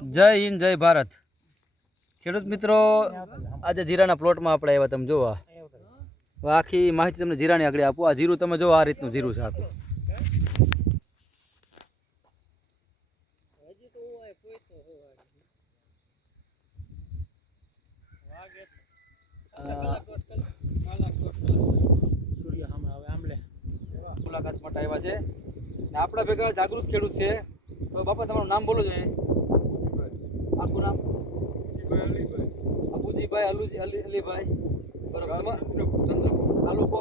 જય હિન્દ જય ભારત ખેડૂત મિત્રો આજે જીરાના પ્લોટમાં આપણે આવ્યા તમે જોવા આખી માહિતી તમને જીરાની આગળ આપું આ જીરું તમે જો આ રીતનું જીરું છે આખું મુલાકાત માટે આવ્યા છે ને આપણા ભેગા જાગૃત ખેડૂત છે તો બાપા તમારું નામ બોલો જોઈએ આખું નામ અબુજીભાઈ અલીભાઈ બરોબર ચંદ્રપુર તાલુકો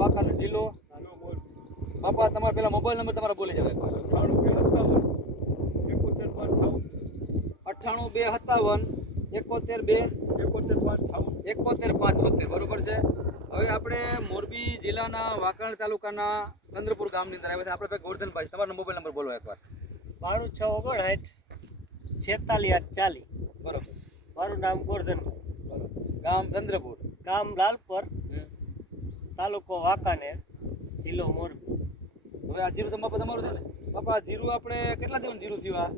વાંકાનેર જિલ્લો બાપા તમારા પેલા મોબાઈલ નંબર તમારા બોલી જાવ 98 257 71 576 બરોબર છે. હવે આપણે મોરબી જિલ્લાના વાંકાનેર તાલુકાના ચંદ્રપુર ગામની અંદર આવ્યા છે. આપણે ગોરધનભાઈ તમારો મોબાઈલ નંબર બોલો એકવાર. 96 બરોબર. મારું નામ ગોરધનભાઈ, બરોબર. ગામ ચંદ્રપુર, ગામ લાલપર, તાલુકો વાંકાનેર, જિલ્લો મોરબી. હવે આ જીરું બાપા તમારું છે ને બાપા આ જીરું આપણે કેટલા દિવસ જીરું થયું આ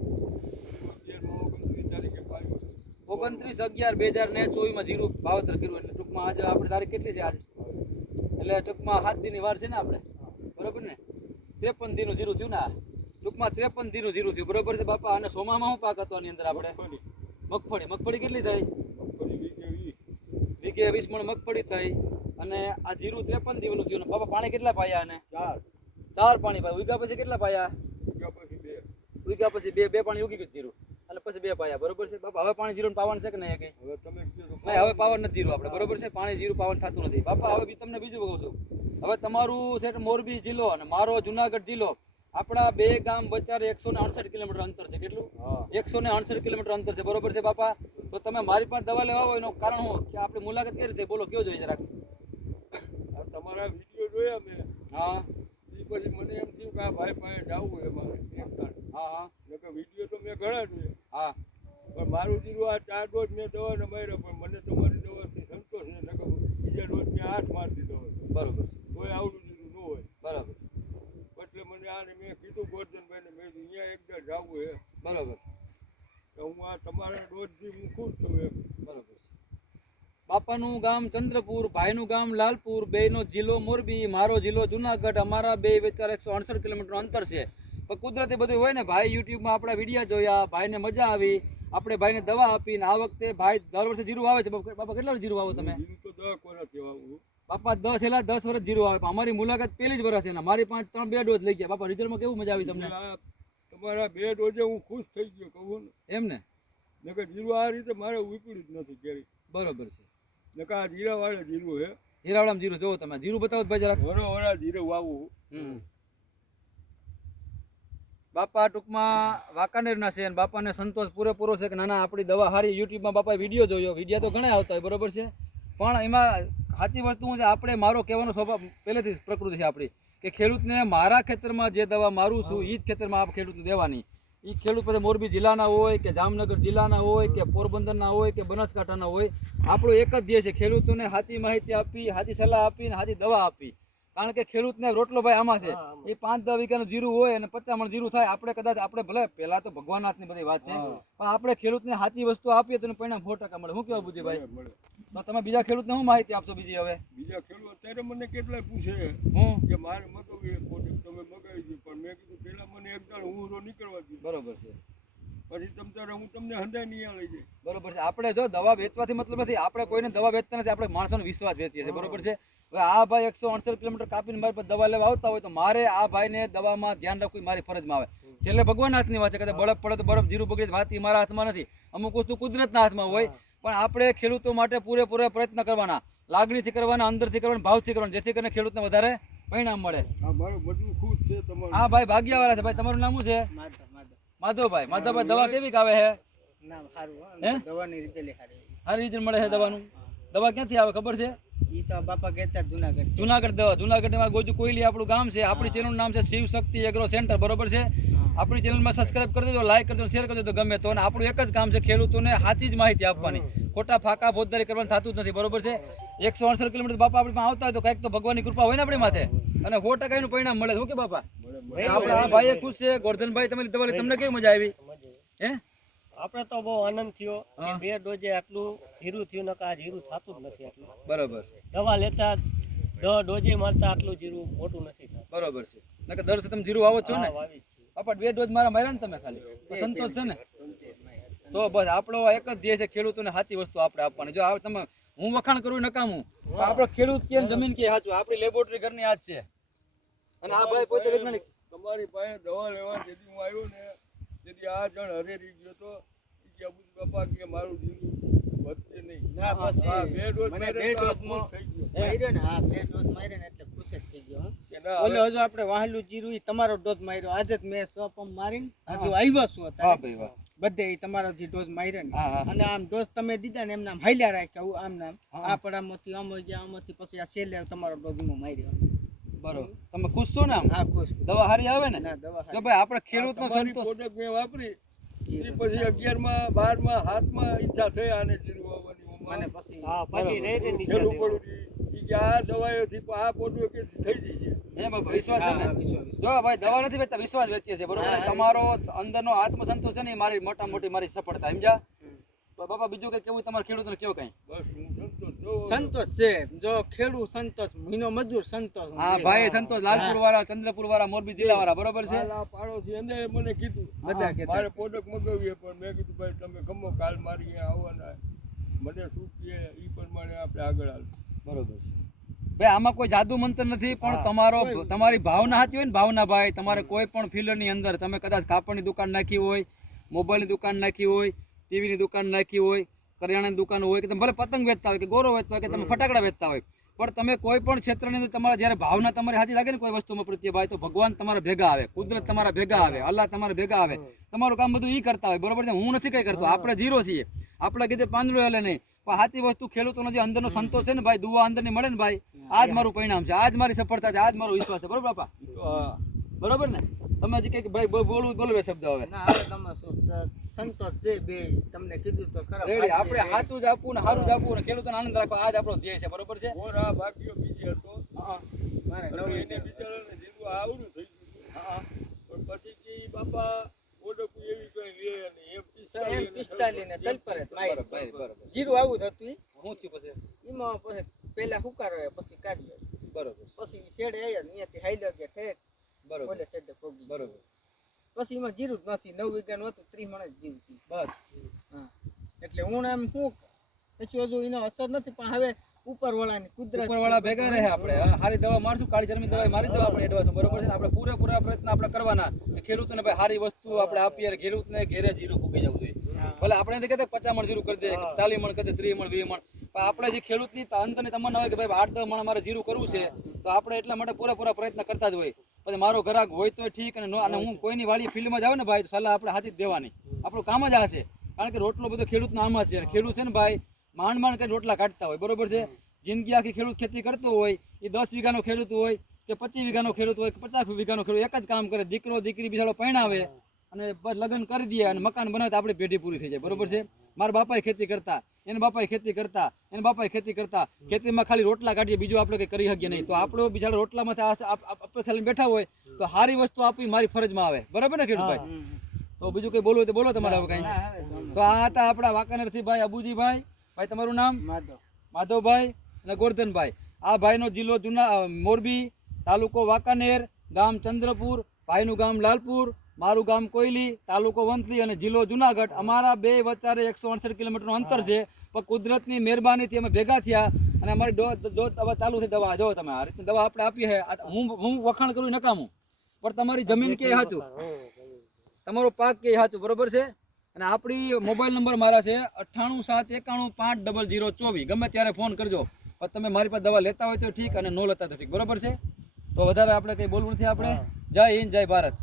29/11/2024 જીરું વાવેતર કર્યું એટલે ટૂંકમાં આજે આપણે તારીખ કેટલી છે આજે એટલે ટૂંકમાં 7 દિનની વાર છે ને આપણે બરોબર ને 53 દિનનું જીરું થયું ને આ ટૂંકમાં 53 દિનનું જીરું થયું બરોબર છે બાપા. અને સોમામાં શું પાક હતો આની અંદર આપણે મગફળી કેટલી થઈ વીઘે 20 મણ મગફળી થઈ અને આ જીરું 53 દિવસનું થયું ને બાપા પાણી કેટલા પાયા અને 4 પાણી પાયા ઉગ્યા પછી કેટલા પાયા ઉગ્યા પછી બે પાણી ઉગી ગયું જીરું અને પછી 2 પાયા બરોબર છે બાપા. હવે પાણી જીરું પાવન છે કે નહીં કઈ નહીં હવે પાવન નથી જીરું આપણે બરોબર છે પાણી જીરું પાવન થતું નથી બાપા. હવે તમને બીજું કહું છું હવે તમારું છે મોરબી જિલ્લો અને મારો જુનાગઢ જિલ્લો આપણા બે ગામ વચ્ચે 168 કિલોમીટર અંતર છે. કેટલું 168 કિલોમીટર અંતર છે બરોબર છે બાપા. તો તમે મારી પાસે દવા લેવા હોય એનું કારણ શું કે આપણી મુલાકાત કઈ રીતે બોલો કેવો જોઈએ જરાક. તમારા વિડીયો જોયા મેં હા એ પછી મને એમ થયું કે આ ભાઈ પાસે જવું હોય મારે હા વિડીયો તો મેં ઘણા જોયા હા પણ મારું જીરું આ 4 ડોઝ મેં દવાને માર્યા પણ મને તમારી દવાથી સંતોષ છે નકર બીજા ડોઝ મેં 8 મારી દીધો હોય બરોબર કોઈ આવડું જીરું ન હોય બરાબર. એટલે મને આને મેં કીધું ગોરધનભાઈને મેં અહીંયા એકદમ જવું છે બરોબર તો હું આ તમારા ડોઝથી હું ખુશ છું એમ બરોબર છે. બાપાનું ગામ ચંદ્રપુર, ભાઈનું ગામ લાલપુર, બેયનો જિલ્લો મોરબી, મારો જિલ્લો જુનાગઢ, અમારા બે વચ્ચે 168 કિલોમીટર અંતર છે. પણ કુદરતી બધું હોય ને ભાઈ યુટ્યુબમાં આપણા વિડીયો જોયા ભાઈને મજા આવી આપણે ભાઈને દવા આપીને આ વખતે ભાઈ દર વર્ષે જીરું આવે છે બાપા કેટલા વર્ષ જીરું વાવો તમે જીરું તો 10 વર્ષથી વાવું બાપા 10 વર્ષ જીરું આવે અમારી મુલાકાત પહેલી જ વર્ષ છે ને મારી 3 ડોઝ લઈ ગયા બાપા રિઝલ્ટમાં કેવું મજા આવી તમને તમારા 2 ડોઝે હું ખુશ થઈ ગયો કહું ને એમ ને નકર જીરું આ રીતે મારે ઉપડ્યું જ નથી ક્યારેય બરોબર છે નકર આ જીરાવાળા જીરું હે જીરાવાળામાં જીરું જોવો તમે જીરું બતાવો ભાઈ જરાક વરોવરા જીરું વાવું બાપા ટૂંકમાં વાંકાનેરના છે અને બાપાને સંતોષ પૂરેપૂરો છે કે નાના આપણી દવા સારી યુટ્યુબમાં બાપાએ વિડીયો જોયો વિડીયો તો ઘણા આવતા હોય બરોબર છે પણ એમાં સાચી વસ્તુ શું છે આપણે મારો કહેવાનો સ્વભાવ પહેલેથી પ્રકૃતિ છે આપણી કે ખેડૂતને મારા ખેતરમાં જે દવા મારું છું એ જ ખેતરમાં આપ ખેડૂતને દેવાની એ ખેડૂત પછી મોરબી જિલ્લાના હોય કે જામનગર જિલ્લાના હોય કે પોરબંદરના હોય કે બનાસકાંઠાના હોય આપણો એક જ ધ્યેય છે ખેડૂતોને સાચી માહિતી આપી સાચી સલાહ આપી અને સાચી દવા આપી. કારણ કે ખેડૂતને રોટલો ભાઈ આમાં છે એ 5-10 વીઘાનું જીરું હોય અને 50 મણ જીરું થાય આપણે કદાચ આપણે ભલે પહેલા તો ભગવાનનાથની બધી વાત છે પણ આપણે ખેડૂતને સાચી વસ્તુ આપીએ તો પરિણામ 100% મળે. શું કહેવા બુજીભાઈ તો તમે બીજા ખેડૂતને શું માહિતી આપશો બીજી હવે બીજા ખેડૂત અત્યારે મને કેટલાય પૂછે કે મારે મગાવી પ્રોડક્ટ તમે મગાવી દો પણ મેં કીધું પેલા મને એકદમ હું નીકળવા દીધું બરોબર છે પછી તમ તારે હું તમને હંધાઈ નહીં લઈ જાય બરોબર છે. આપણે જો દવા વેચવાથી મતલબ નથી આપણે કોઈને દવા વેચતા નથી આપણે માણસોનો વિશ્વાસ વેચીએ છીએ બરોબર છે. હવે આ ભાઈ 168 કિલોમીટર કાપીને મારી પાસે દવા લેવા આવતા હોય તો મારે આ ભાઈને દવામાં ધ્યાન રાખવું મારી ફરજમાં આવે. છેલ્લે ભગવાન હાથની વાત છે કદાચ બળફ પડે તો બરફ જીરું બગડે વાત એ મારા હાથમાં નથી અમુક વસ્તુ કુદરતના હાથમાં હોય પણ આપણે ખેડૂતો માટે પૂરેપૂરા પ્રયત્ન કરવાના લાગણીથી કરવાના અંદરથી કરવાના ભાવથી કરવાના જેથી કરીને ખેડૂતને વધારે પરિણામ મળે. મારું બધું ખુશ છે તમારું હા ભાઈ ભાગ્યવાળા છે ભાઈ તમારું નામ શું છે માધવભાઈ દવા કેવી આવે છે દવાની રીતે સારી રીતે મળે છે દવાનું દવા ક્યાંથી આવે ખબર છે ઈ તો બાપા કહેતા જુનાગઢ દવા જુનાગઢમાં ગોજુ કોયલી આપણું ગામ છે આપણી ચેનલનું નામ છે શિવ શક્તિ એગ્રો સેન્ટર બરોબર છે. આપણી ચેનલમાં સબસ્ક્રાઇબ કરી દેજો લાઈક કરજો શેર કરજો તો ગમે તો અને આપણું એક જ કામ છે ખેડૂતોને સાચી જ માહિતી આપવાની ખોટા ફાકા ફોજદારી કરવાનું થતું જ નથી બરોબર છે. 168 કિલોમીટર બાપા આપણી પાસે આવતા હોય તો કંઈક તો ભગવાનની કૃપા હોય ને આપણી માથે અને 100% એનું પરિણામ મળે. શું કે બાપા મને આપણે આ ભાઈ ખુશ છે. ગોરધનભાઈ તમારી દવા લઈ તમને કેવી મજા આવી? હે આપણે તો બહુ આનંદ થયો કે હા. 2 ડોઝે આટલું જીરું થયું, નકર આ જીરું થતું જ નથી આટલું. બરોબર દવા લેતા 10 ડોઝે મારતા આટલું જીરું મોટું નથી થતું. બરોબર છે. નકર દર વખતે તમે જીરું વાવો જ છો ને? હા, વાવી જ છીએ. આપા 2 ડોઝ મારા માર્યા ને તમે ખાલી તો સંતોષ છે ને? તો બસ આપણો એક જ ધ્યેય છે ખેડૂતોને સાચી વસ્તુ આપણે આપવાની. જો આ તમે હું વખાણ કરું નકામું, પણ આપણો ખેડૂત કે જમીન કે સાચું, આપણી લેબોરેટરી ઘરની આ જ છે. અને આ ભાઈ પોતે વૈજ્ઞાનિક છે. તમારી પાસે દવા લેવા જેથી હું આવ્યો ને તેથી આ જણ હરેરી ગયો તો ઈ કે અબુજી બાપા કે મારું જીરું વધશે નહીં. ના, પછી હા, 2 ડોઝ મને માર્યા 2 તો આ ડોઝમાં ખુશ થઈ ગયો. માર્યો ને, હા 2 ડોઝ માર્યા ને એટલે ખુશ જ થઈ ગયો હું. કે ના, ઓલે હવે હજુ આપણે વાહલું જીરું ઈ તમારો ડોઝ માર્યો. આજે જ મેં 100 પંપ મારીને હજુ આવ્યો છું વાહ અત્યારે. ભાઈ વાહ. બધે ઈ તમારો જે ડોઝ માર્યો ને, હા, હા. અને આમ ડોઝ તમે દીધા ને એમને આમ હાલ્યા રાખ્યા આમ નામ. હા. આ પડામાંથી આમ હોય ગયા, આમાંથી પછી આ છેલ્લે તમારો ડોઝ માં માર્યો. બરોબર. તમે ખુશ છો ને? આમ હા ખુશ. દવા સારી આવે ને? ના દવા જો ભાઈ આપણે ખેડૂતનો તમારી સંતોષ. પ્રોડક્ટ મેં વાપરી ઈ પછી 11માં 12માં 7માં ઈચ્છા થઈ આને જીરું વાવવાની. મને પછી હા, પછી ખેડૂત પડ્યું ઈ કે આ દવાઓથી આ પ્રોડક્ટ થઈ જઈએ. હે બાપા વિશ્વાસ છે ને? હા, વિશ્વાસ. જો ભાઈ દવા નથી વેચતા, વિશ્વાસ વેચીએ છે બરોબર ને? તમારો અંદરનો આત્મસંતોષ છે ને એ મારી મોટા મોટી મારી સફળતા સમજ્યા? તો બાપા બીજું કઈ કેવું તમારા ખેડૂતોને કેવું કઈ? બસ હું સંતોષ જો સંતોષ છે. જો ખેડૂત સંતોષ, મહિનો મજૂર સંતોષ. હા ભાઈ સંતોષ, લાલપુર વાળા, ચંદ્રપુર વાળા, મોરબી જિલ્લા વાળા બરોબર છે? આ પાડોશી એને મને કીધું બધા કહેતા. મારે પ્રોડક્ટ મગાવીએ પણ મેં કીધું ભાઈ તમે ગમો કાલ મારી અહીંયા આવવાના મને શું કહે એ પ્રમાણે આપણે આગળ હાલ. બરોબર છે ભાઈ. આમાં કોઈ જાદુ મંત્ર નથી, પણ તમારી ભાવના સાચી હોય ને, ભાવના ભાઈ, તમારે કોઈ પણ ફિલ્ડની અંદર તમે કદાચ કાપડની દુકાન નાખી હોય, મોબાઈલની દુકાન નાખી હોય, ટીવીની દુકાન નાખી હોય, કરિયાણાની દુકાન હોય, કે તમે ભલે પતંગ વેચતા હોય કે ગોરો વેચતા હોય કે તમે ફટાકડા વેચતા હોય, પણ તમે કોઈ પણ ક્ષેત્રની અંદર તમારે જ્યારે ભાવના તમારી સાચી લાગે ને કોઈ વસ્તુમાં પ્રત્યે ભાઈ, તો ભગવાન તમારા ભેગા આવે, કુદરત તમારા ભેગા આવે, અલ્લાહ તમારા ભેગા આવે. તમારું કામ બધું ઈ કરતા હોય બરોબર છે? હું નથી કઈ કરતો, આપણે ઝીરો છીએ, આપણે કીધે પાંદડું હાલે નહીં. પણ સાચી વસ્તુ ખેડૂતોનો જે અંદરનો સંતોષ છે ને ભાઈ, દુઆ અંદરની મળે ને ભાઈ, આ જ મારું પરિણામ છે, આ જ મારી સફળતા છે, આ જ મારો વિશ્વાસ છે. બરોબર બાપા? તો હા બરોબર ને? તમે હજી કઈક ભાઈ બોલવું બે શબ્દ હવે. ના હવે તમે શું સંતોષ છે બે તમને કીધું તો ખરા. રેડી. આપણે સાચું જ આપવું ને સારું જ આપવું ને ખેડૂતોને આનંદ રાખવા, આ જ આપણો ધ્યેય છે. બરોબર છે? ઓર આ બાકીઓ બીજી હતો મારે એટલે નવી એને બિચારાને જીરું આવડું થઈ ગયું પણ પછી કે ઈ બાપા ઓડક એવી કઈ લે નહીં M45 ને સલ્ફર જ માર્યું. બરોબર. જીરું આવું જ હતું ઈ. શું થયું પછી? એમાં પછી પેલા હુકારો આવ્યા, પછી કાઢ્યો, બરોબર. પછી શેડે આવ્યા ને અહીંયાથી હાઈલો ગયા ઠેક બરોબર. ઓલે શેડે પોગી ગયા. બરોબર. પછી એમાં જીરું જ નથી, 9 વીઘાનું હતું, 30 મણ જ જીરું થયું. બસ. હા એટલે હું એમ શું પછી હજુ એનો અસર નથી, પણ હવે ઉપરવાળાની કુદરત ઉપરવાળા ભેગા રહે. આપણે સારી દવા મારશું, કાળી ચરમી દવા મારી દવા આપણે એડવાન્સ. બરોબર છે ને? આપણે પૂરેપૂરા પ્રયત્ન આપણે કરવાના કે ખેડૂતોને ભાઈ સારી વસ્તુ આપણે આપીએ અને ખેડૂતને ઘેરે જીરું ફૂગી જવું જોઈએ. ભલે આપણે નથી કહેતા 50 મણ જીરું કરી દે, 40 મણ કરી દે, 30 મણ, 20 મણ, પણ આપણે જે ખેડૂતની અંતરની તમન્ના હોય કે ભાઈ 8-10 મણ મારે જીરું કરવું છે, તો આપણે એટલા માટે પૂરેપૂરા પ્રયત્ન કરતા જ હોય. પછી મારો ગ્રાહક હોય તો ઠીક, અને હું કોઈની વાળી ફિલ્ડમાં જાઉં ને ભાઈ, તો સલાહ આપણે હાથી જ દેવાની. આપણું કામ જ આ છે, કારણ કે રોટલો બધો ખેડૂતનો આમાં છે. ખેડૂત છે ને ભાઈ, માંડ કરીને રોટલા કાઢતા હોય. બરોબર છે? જિંદગી આખી ખેડૂત ખેતી કરતો હોય, એ 10 વીઘાનો ખેડૂત હોય કે 25 વીઘાનો ખેડૂત હોય કે 50 વીઘાનો ખેડૂત, એક જ કામ કરે. દીકરો દીકરી બિચારો પરણાવે અને લગ્ન કરી દે અને મકાન બનાવે તો આપણી પેઢી પૂરી થઈ જાય. બરોબર છે? મારા બાપાએ ખેતી કરતા, એના બાપાએ ખેતી કરતા, એના બાપાએ ખેતી કરતા, ખેતીમાં ખાલી રોટલા કાઢીએ, બીજું આપણે કંઈ કરી શકીએ નહીં. તો આપણો બિચારો રોટલામાંથી આપણે બેઠા હોય તો સારી વસ્તુ આપવી મારી ફરજમાં આવે. બરાબર ને ખેડૂતભાઈ? તો બીજું કંઈ બોલવું હોય તો બોલો તમારે હવે કંઈ. તો આ હતા આપણા વાંકાનેરથી ભાઈ અબુજીભાઈ. ભાઈ તમારું નામ? માધવભાઈ અને ગોરધનભાઈ. આ ભાઈનો જિલ્લો મોરબી, તાલુકો વાંકાનેર, ગામ ચંદ્રપુર, ભાઈનું ગામ લાલપુર, મારું ગામ કોયલી, તાલુકો વંથલી અને જિલ્લો જુનાગઢ. અમારા બે વચ્ચે 168 કિલોમીટરનું અંતર છે, પણ કુદરતની મહેરબાનીથી અમે ભેગા થયા અને અમારી ડોઝ હવે ચાલુ થઈ. દવા જો તમે આ રીતની દવા આપણે આપીએ છે. હું વખાણ કરું નકામું, પણ તમારી જમીન કે સાચું, તમારો પાક કે સાચું. બરોબર છે? અને આપણી મોબાઈલ નંબર મારા છે 9871950024. ગમે ત્યારે ફોન કરજો. પણ તમે મારી પાસે દવા લેતા હોય તો ઠીક, અને ન લેતા તો ઠીક. બરોબર છે? તો વધારે આપણે કંઈ બોલવું નથી. આપણે જય હિન્દ, જય ભારત.